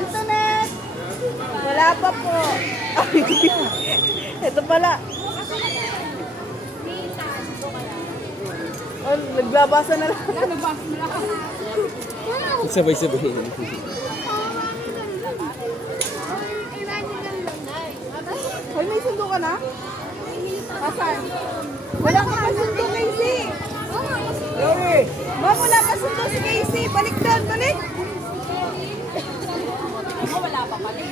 Antoinette! Wala pa po. Ito pala. Oh, naglabasa na lang. Sabay-sabay. Hoy, may sundo ka na? Asan? Wala ka pa sundo, Casey. Ma'am, wala pa sundo si Casey. Balik doon, balik. Wala pa pala.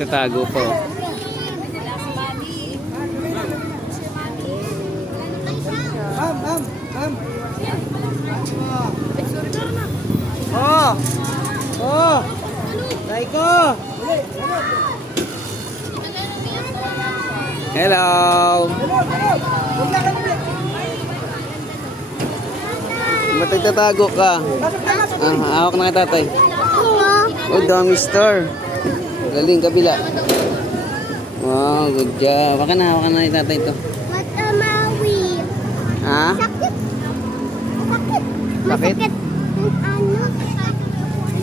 Tatago po. Ma'am. Oh. Raiko. Hello! Ba't nagtatago ka? Hawak na ka, tatay. Oh, dami store. Galing, kabila. Wow, good job. Hawakan na ni tatay ito. Matamawi. Ha? Sakit. Sakit. Sakit? Masakit. Yung ano?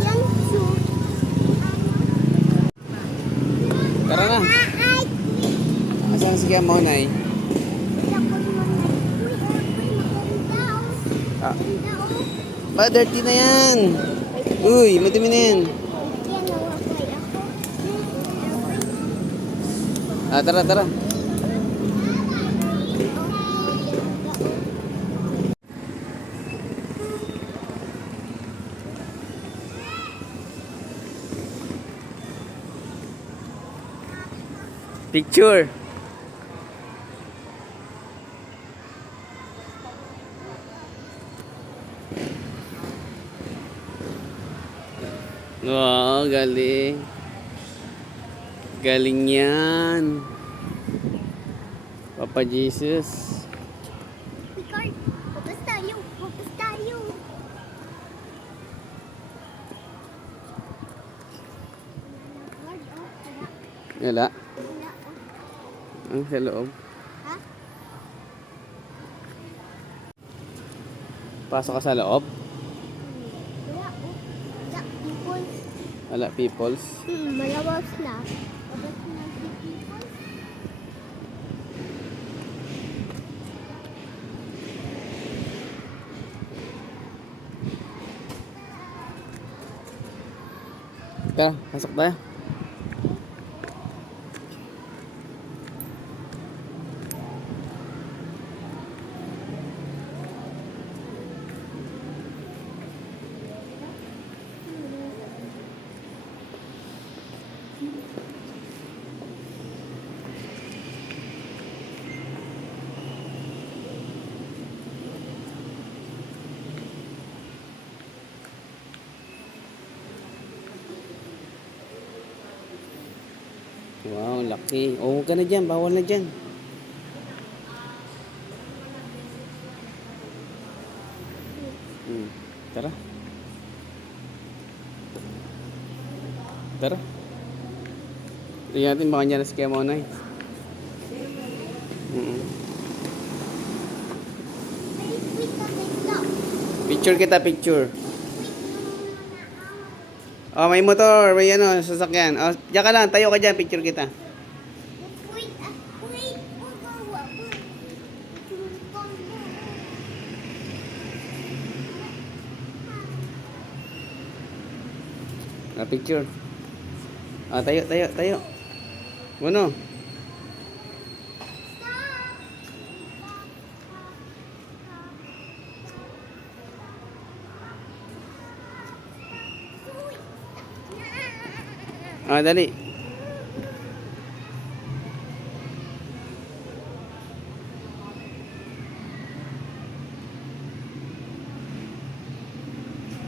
Yan, so. Tara na. Ay, Asan si Kaya Monay? Ah, ba, dirty na yan. Uy, madumi na yan. Tara. Picture. Wow, galing. Galing yan. Papa Jesus. Picard, pupas tayo. Wala. Ang sa loob. Ha? Pasok ka sa loob. Wala, people. Wala, peoples. Malawas na. Labas na si people. Tara, pasok tayo. Wow, laki. Oh, huwag ka na dyan. Bawal na dyan. Tara. Tingnan natin baka niya na si Kaya Monay. Picture kita, picture. Oh, may motor. May ano, sasakyan. Oh, diyan ka lang. Tayo ka dyan. Picture kita. Wait. Picture. Tayo. Ano? Dali.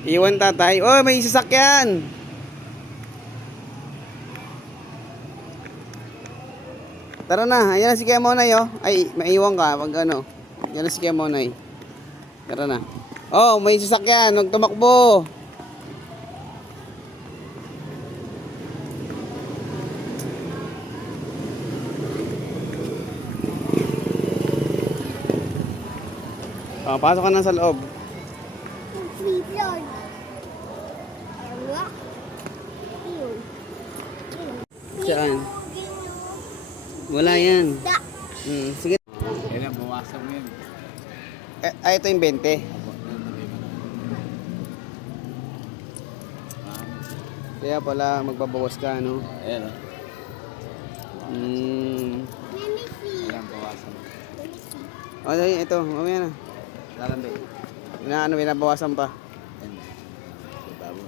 Iwan tatay. Oh, may sasakyan. Tara na. Ayan na si Kaya Monay, oh. Ay, maiwan ka. Pag ano. Ayan na si Kaya Monay. Tara na. Oh, may sasakyan. Huwag tumakbo. Pasok ka na sa loob. Free Lord. Ew. Saan? Wala yan. Da. Sige. Kailan bawasan mo yun? Ito yung 20. Kaya pala magbabawas ka, no? Ayan o. Let me see. Kailan bawasan mo? Let me see. O, dahil ito. Mamaya na. Lalambay. Binabawasan pa. Ayan. Babo.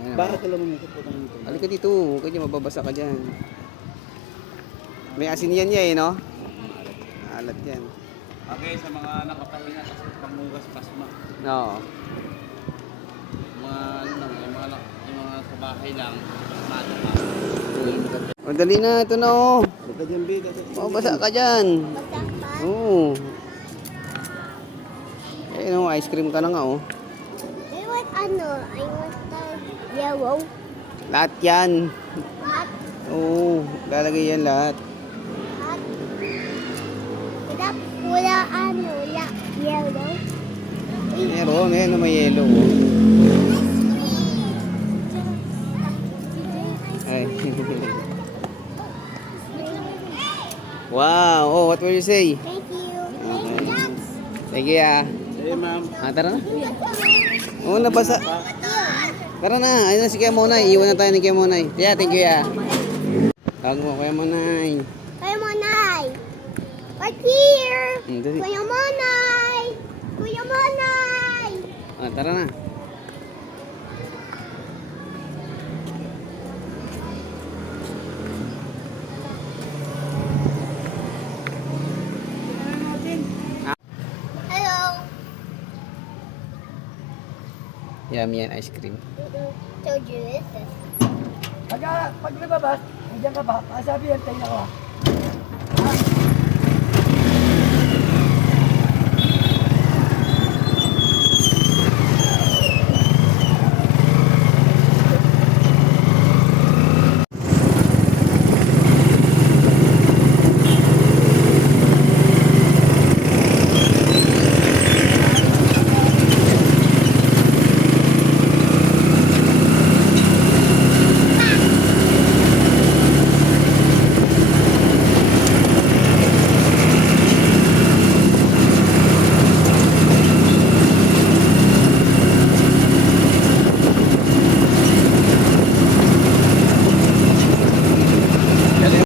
Ayan, Bakit alam mo nito po ng ito? Halika dito. Huwag ka dyan, mababasa ka dyan. May asin yan niya, no? Alat yan. Okay, sa mga nakapahinga kasi pangugas pasma. Oo. Mga ano lang, yung mga sa bahay lang, pasmado ka. O, dali na. Ito na, oh. Baka dyan, Bida. Mababasa ka dyan. Basta pa. Oo. Eh, no, ice cream ka na nga, oh. I want ano? I want the yellow. Lahat yan. Hot. Oo. Lalagay yan lahat. Hot. Wala ano? Yellow. Meron, na may yellow, oh. Ay. Wow. Oh, what will you say? Thank you. Okay. Thank you, ah. Eh, ma'am. Tara na. Oo, nabasa. Tara na. Ayun na si Kuya Monay. Iwan na tayo ni Kuya Monay. Yeah, thank you, ah. Tawag mo, Kuya Monay. Kuya Monay. Right here. Dali. Kuya Monay. Kuya Monay. Tara na. Hello. Yummy yan, ice cream. Told you this. Pag lumabas, nandiyan ka ba? Sabi yan, tayo na ka.